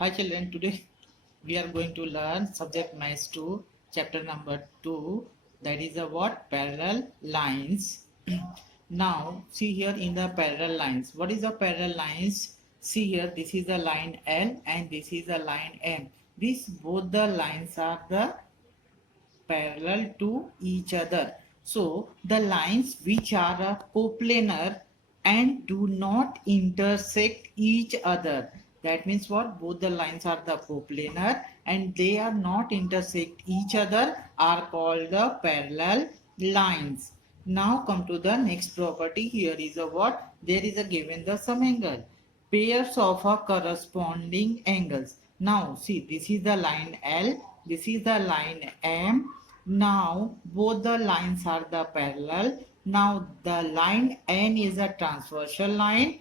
Hi children, today we are going to learn subject maths 2, chapter number 2, that is the what? Parallel lines. Now see here in the parallel lines. What is the parallel lines? See here, this is the line L and this is the line M. These both the lines are the parallel to each other. So the lines which are coplanar and do not intersect each other. That means what? Both the lines are the coplanar and they are not intersect each other are called the parallel lines. Now come to the next property. Here is a what? There is a given the some angle. Pairs of a corresponding angles. Now see, this is the line L, this is the line M. Now both the lines are the parallel. Now the line N is a transversal line.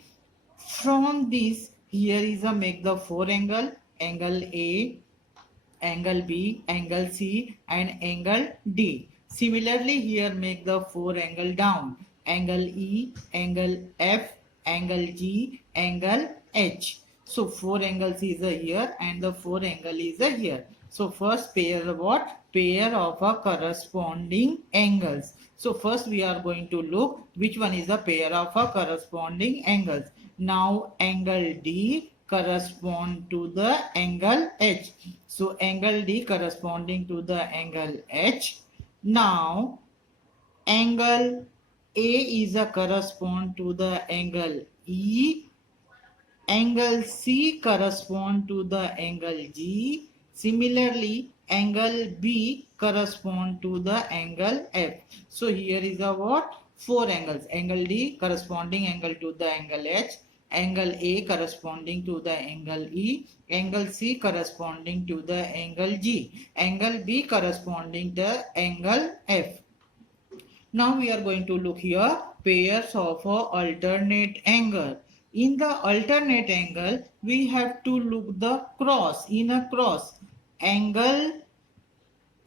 From this, here is a make the four angle, angle A, angle B, angle C and angle D. Similarly, here make the four angle down, angle E, angle F, angle G, angle H. So four angles is a here and the four angle is a here. So first pair what? Pair of a corresponding angles. So first we are going to look which one is the pair of a corresponding angles. Now angle D correspond to the angle H. So angle D corresponding to the angle H. Now angle A is a correspond to the angle E. Angle C correspond to the angle G. Similarly, angle B correspond to the angle F. So here is a what? Four angles. Angle D corresponding angle to the angle H. Angle A corresponding to the angle E. Angle C corresponding to the angle G. Angle B corresponding to angle F. Now we are going to look here pairs of a alternate angle. In the alternate angle, we have to look the cross. In a cross, angle,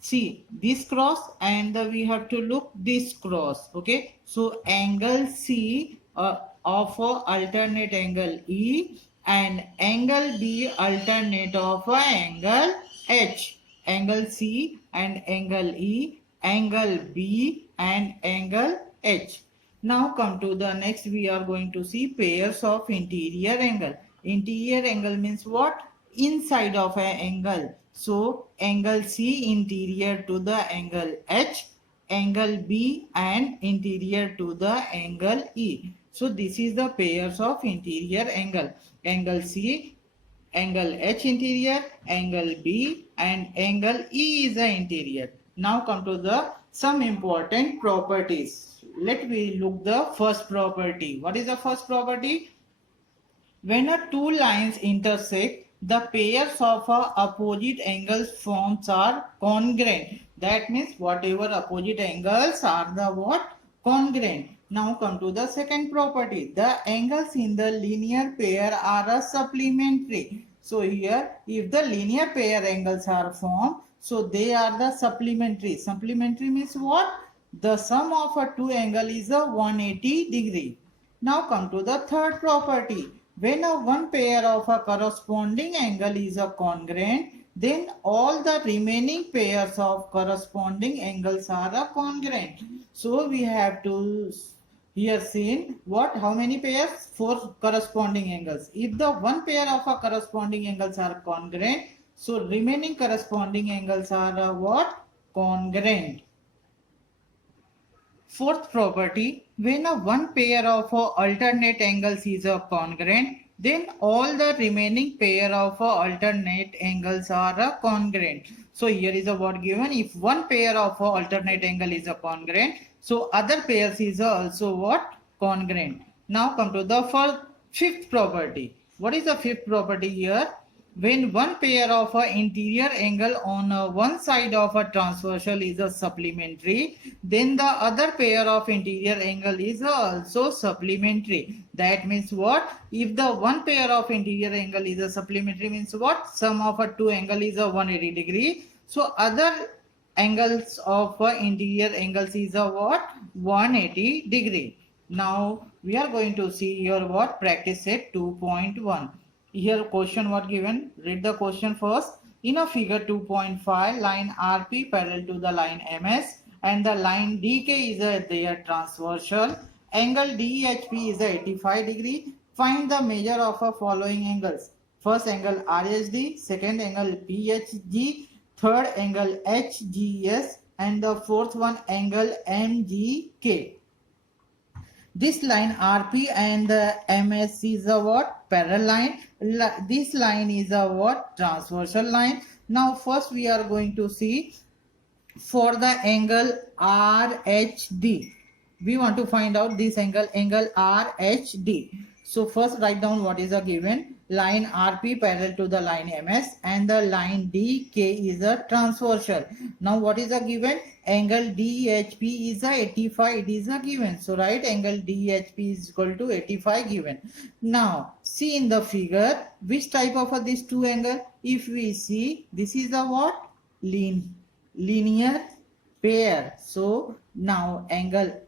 see this cross and we have to look this cross. Okay, so angle C of a alternate angle E and angle B alternate of a angle H. Angle C and angle E, angle B and angle H. Now come to the next, we are going to see pairs of interior angle. Interior angle means what? Inside of an angle. So angle C interior to the angle H, angle B and interior to the angle E. So this is the pairs of interior angle. Angle C, angle H interior, angle B and angle E is the interior. Now come to the some important properties. Let me look the first property. What is the first property? When a two lines intersect, the pairs of opposite angles forms are congruent. That means whatever opposite angles are the what? Congruent. Now come to the second property. The angles in the linear pair are a supplementary. So here if the linear pair angles are formed, so they are the supplementary. Supplementary means what? The sum of a two angle is a 180 degree. Now come to the third property. When a one pair of a corresponding angle is a congruent, then all the remaining pairs of corresponding angles are a congruent. So we have to here seen what? How many pairs? Four corresponding angles. If the one pair of a corresponding angles are congruent, so remaining corresponding angles are what? Congruent. Fourth property, when a one pair of alternate angles is a congruent, then all the remaining pair of alternate angles are a congruent. So here is a what given, if one pair of alternate angle is a congruent, so other pairs is also what? Congruent. Now come to the fifth property. What is the fifth property here? When one pair of a interior angle on one side of a transversal is a supplementary, then the other pair of interior angle is also supplementary. That means what? If the one pair of interior angle is a supplementary means what? Sum of a two angle is a 180 degree. So other angles of interior angles is a what? 180 degree. Now we are going to see here what? Practice set 2.1. Here question what given. Read the question first. In a figure 2.5, line RP parallel to the line MS and the line DK is their transversal. Angle DHP is 85 degree. Find the measure of a following angles. First angle RHD, second angle PHG, third angle HGS, and the fourth one angle MGK. This line RP and the MS is a what? Parallel line. This line is a what? Transversal line. Now first we are going to see for the angle RHD. We want to find out this angle RHD. So first write down what is a given. Line RP parallel to the line MS and the line DK is a transversal. Now what is a given? Angle DHP is a 85. It is a given. So write angle DHP is equal to 85 given. Now see in the figure which type of these two angle. If we see this is a what? Linear pair. So now angle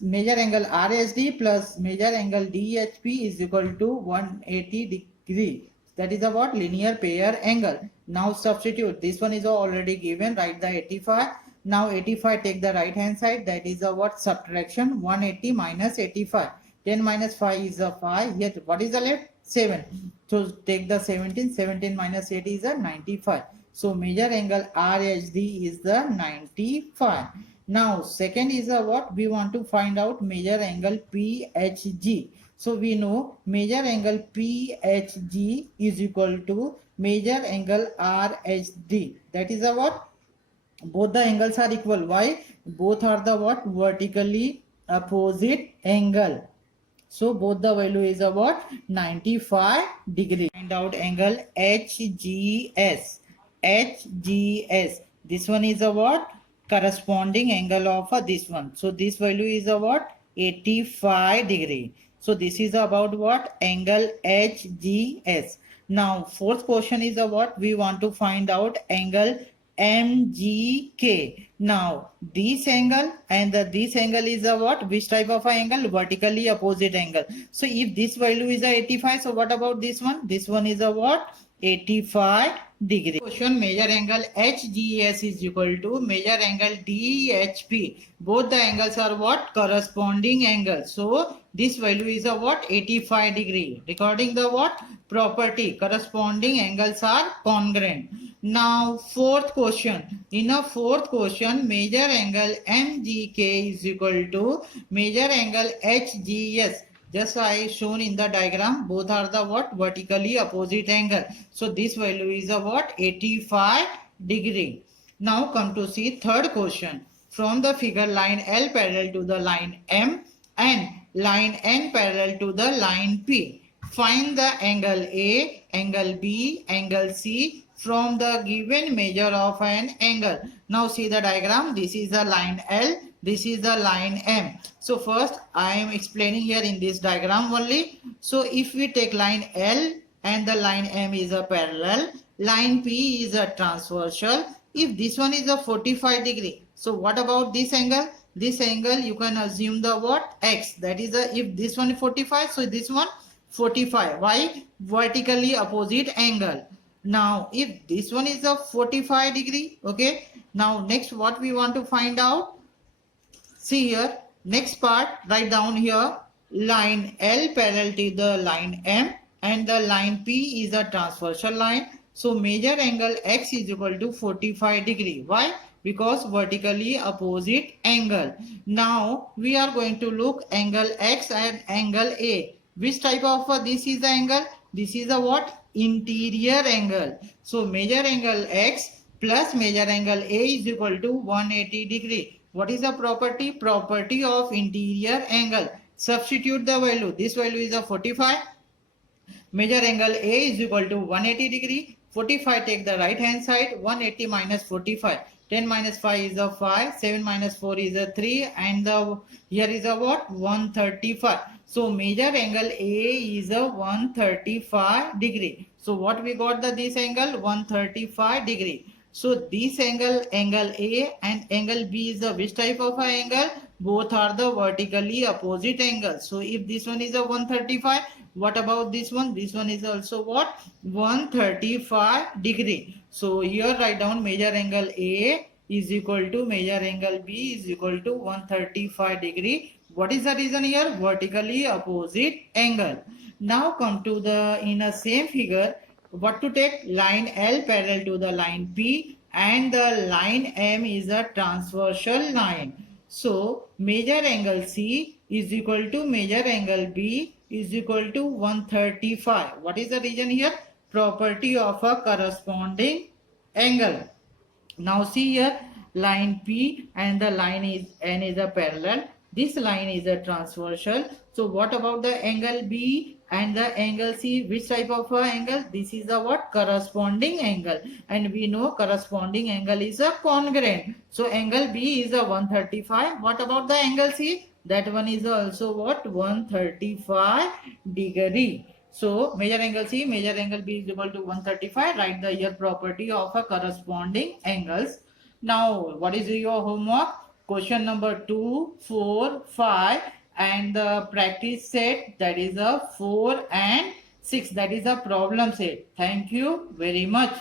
major angle RSD plus major angle DHP is equal to 180 degree. That is about linear pair angle. Now substitute. This one is already given. Write the 85. Now 85 take the right hand side. That is a what? Subtraction. 180 minus 85. 10 minus 5 is a 5. Here what is the left? 7. So take the 17. 17 minus 8 is a 95. So major angle RHD is the 95. Now second is a what? We want to find out major angle PHG. So we know major angle PHG is equal to major angle RHD. That is a what? Both the angles are equal. Why? Both are the what? Vertically opposite angle. So both the value is about 95 degree. Find out angle HGS. HGS. This one is a what? Corresponding angle of this one. So this value is a what? 85 degree. So this is about what? Angle HGS. Now fourth question is a what? We want to find out angle MGK. Now this angle and this angle is a what? Which type of angle? Vertically opposite angle. So if this value is a 85, so what about this one? This one is a what? 85 degree. Question: major angle HGS is equal to major angle DHP. Both the angles are what? Corresponding angles. So this value is a what? 85 degree. Regarding the what? Property. Corresponding angles are congruent. Now fourth question. In a fourth question, major angle MGK is equal to major angle HGS. Just I shown in the diagram, both are the what? Vertically opposite angle. So this value is a what? 85 degree. Now come to see third question. From the figure, line L parallel to the line M and line N parallel to the line P. Find the angle A, angle B, angle C from the given measure of an angle. Now see the diagram. This is the line L. This is the line M. So first I am explaining here in this diagram only. So if we take line L and the line M is a parallel, line P is a transversal. If this one is a 45 degree, so what about this angle? This angle you can assume the what? X. That is a, if this one is 45, so this one 45. Why? Vertically opposite angle. Now if this one is a 45 degree, okay. Now next what we want to find out? See here, next part, write down here, line L parallel to the line M and the line P is a transversal line. So major angle X is equal to 45 degree. Why? Because vertically opposite angle. Now we are going to look angle X and angle A. Which type of this is the angle? This is a what? Interior angle. So major angle X plus major angle A is equal to 180 degree. What is the property? Property of interior angle. Substitute the value. This value is a 45. Major angle A is equal to 180 degree. 45 take the right hand side. 180 minus 45. 10 minus 5 is a 5. 7 minus 4 is a 3. And the here is a what? 135. So major angle A is a 135 degree. So what we got this angle? 135 degree. So this angle A and angle B is the which type of angle? both are the vertically opposite angles. So if this one is a 135, what about this one? This one is also what? 135 degree. So here write down measure angle A is equal to measure angle B is equal to 135 degree. What is the reason here? Vertically opposite angle. Now come to the in a same figure, what to take? Line L parallel to the line P and the line M is a transversal line. So measure angle C is equal to measure angle B is equal to 135. What is the reason here? Property of a corresponding angle. Now see here, line P and the line is N is a parallel. This line is a transversal. So what about the angle B and the angle C? Which type of a angle? This is a what? Corresponding angle. And we know corresponding angle is a congruent. So angle B is a 135. What about the angle C? That one is also what? 135 degree. So measure angle C, measure angle B is equal to 135. Write the here property of a corresponding angles. Now what is your homework? Question number 2, 4, 5 and the practice set, that is a 4 and 6, that is a problem set. Thank you very much.